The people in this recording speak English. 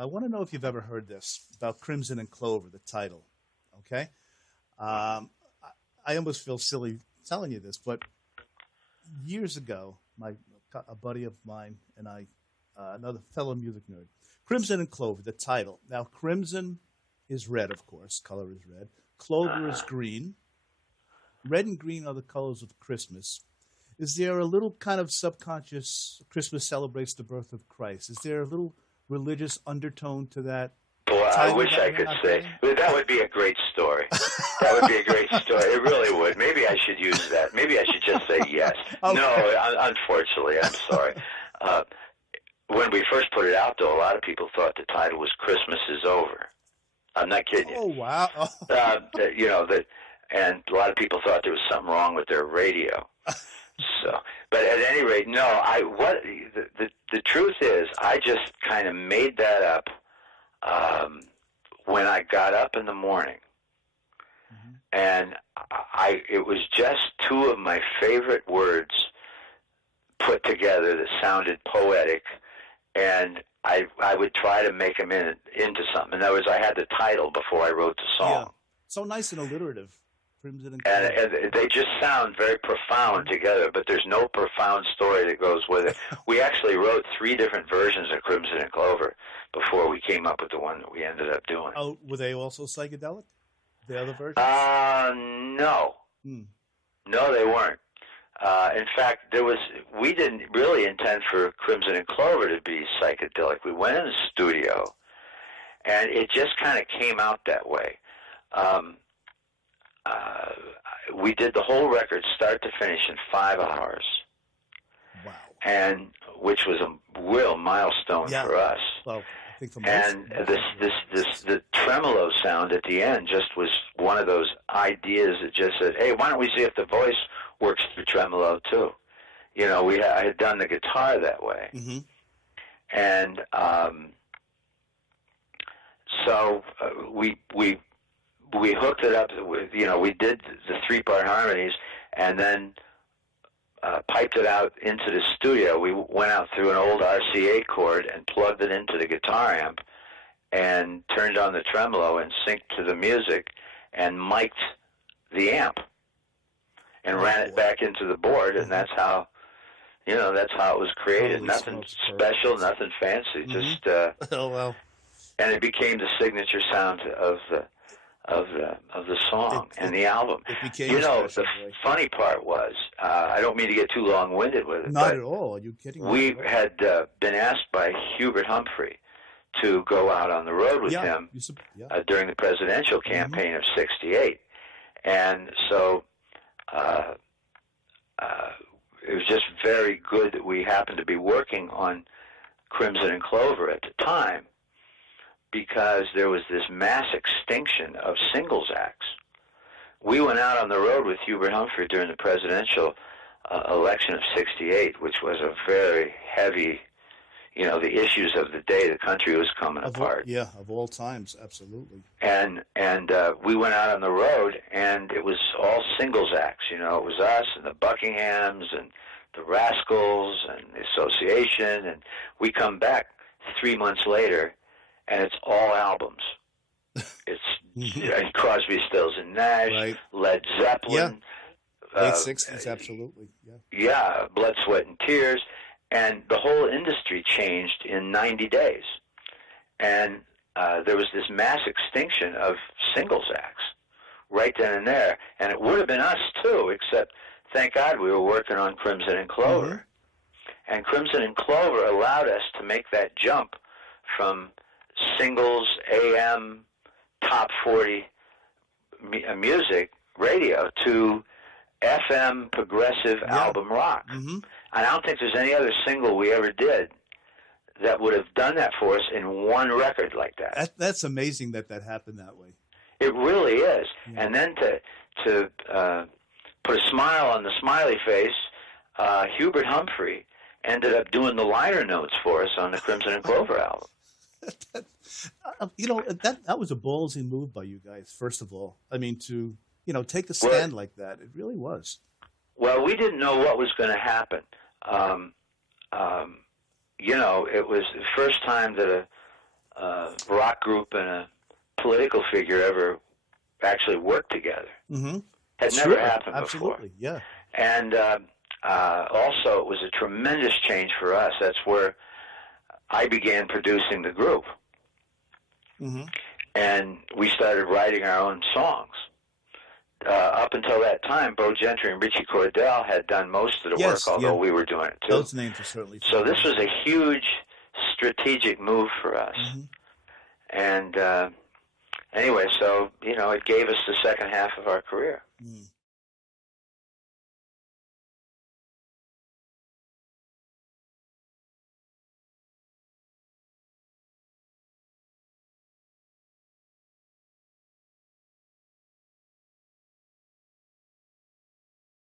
I want to know if you've ever heard this about Crimson and Clover, the title. Okay, I almost feel silly telling you this, but years ago, a buddy of mine and I, another fellow music nerd, Crimson and Clover, the title. Now, crimson is red, of course. Color is red. Clover is green. Red and green are the colors of Christmas. Is there a little kind of subconscious Christmas celebrates the birth of Christ? Is there a little religious undertone to that? Boy, I wish I could say. That would be a great story. That would be a great story. It really would. Maybe I should use that. Maybe I should just say yes. Okay. No, unfortunately, I'm sorry. When we first put it out, though, a lot of people thought the title was "Christmas is Over." I'm not kidding you. Oh wow! And a lot of people thought there was something wrong with their radio. So, but at any rate, no. The truth is, I just kind of made that up when I got up in the morning, and it was just two of my favorite words put together that sounded poetic, and I would try to make them into something. In other words, I had the title before I wrote the song. Yeah. So nice and alliterative. And they just sound very profound together, but there's no profound story that goes with it. We actually wrote 3 different versions of Crimson and Clover before we came up with the one that we ended up doing. Oh, were they also psychedelic? The other versions? No. No, they weren't. In fact, we didn't really intend for Crimson and Clover to be psychedelic. We went in the studio, and it just kind of came out that way. We did the whole record start to finish in 5 hours. Wow! And which was a real milestone for us. Well, I think for the tremolo sound at the end just was one of those ideas that just said, "Hey, why don't we see if the voice works through tremolo too?" I had done the guitar that way, and so we hooked it up with, we did the 3-part harmonies and then piped it out into the studio. We went out through an old RCA cord and plugged it into the guitar amp and turned on the tremolo and synced to the music and mic'd the amp and ran it back into the board, and that's how it was created. Holy nothing smokes, special, nothing fancy, just oh well. And it became the signature sound of the song and the album. It became the funny part was, I don't mean to get too long-winded with it. Not at all. Are you kidding me? We had been asked by Hubert Humphrey to go out on the road with him during the presidential campaign of '68. And so it was just very good that we happened to be working on Crimson and Clover at the time, because there was this mass extinction of singles acts. We went out on the road with Hubert Humphrey during the presidential election of '68, which was a very heavy, the issues of the day, the country was coming apart. Of all times, absolutely. And we went out on the road, and it was all singles acts. It was us and the Buckinghams and the Rascals and the Association, and we come back 3 months later, and it's all albums. It's Crosby, Stills and Nash, right. Led Zeppelin. Late 60s, absolutely. Yeah, Blood, Sweat, and Tears. And the whole industry changed in 90 days. And there was this mass extinction of singles acts right then and there. And it would have been us, too, except, thank God, we were working on Crimson and Clover. And Crimson and Clover allowed us to make that jump from singles, AM, top 40 music, radio, to FM progressive album rock. And I don't think there's any other single we ever did that would have done that for us in one record like that. That's amazing that happened that way. It really is. And then to put a smile on the smiley face, Hubert Humphrey ended up doing the liner notes for us on the Crimson and Clover album. That was a ballsy move by you guys, first of all. I mean, to take a stand like that, it really was. Well, we didn't know what was going to happen. It was the first time that rock group and a political figure ever actually worked together. Mm-hmm. Had Sure, never happened absolutely, before. yeah. And also, it was a tremendous change for us. That's where I began producing the group. Mm-hmm. And we started writing our own songs. Up until that time, Bo Gentry and Richie Cordell had done most of the work, although we were doing it too. Those names are certainly so this was a huge strategic move for us. Mm-hmm. And anyway, so, it gave us the second half of our career. Mm.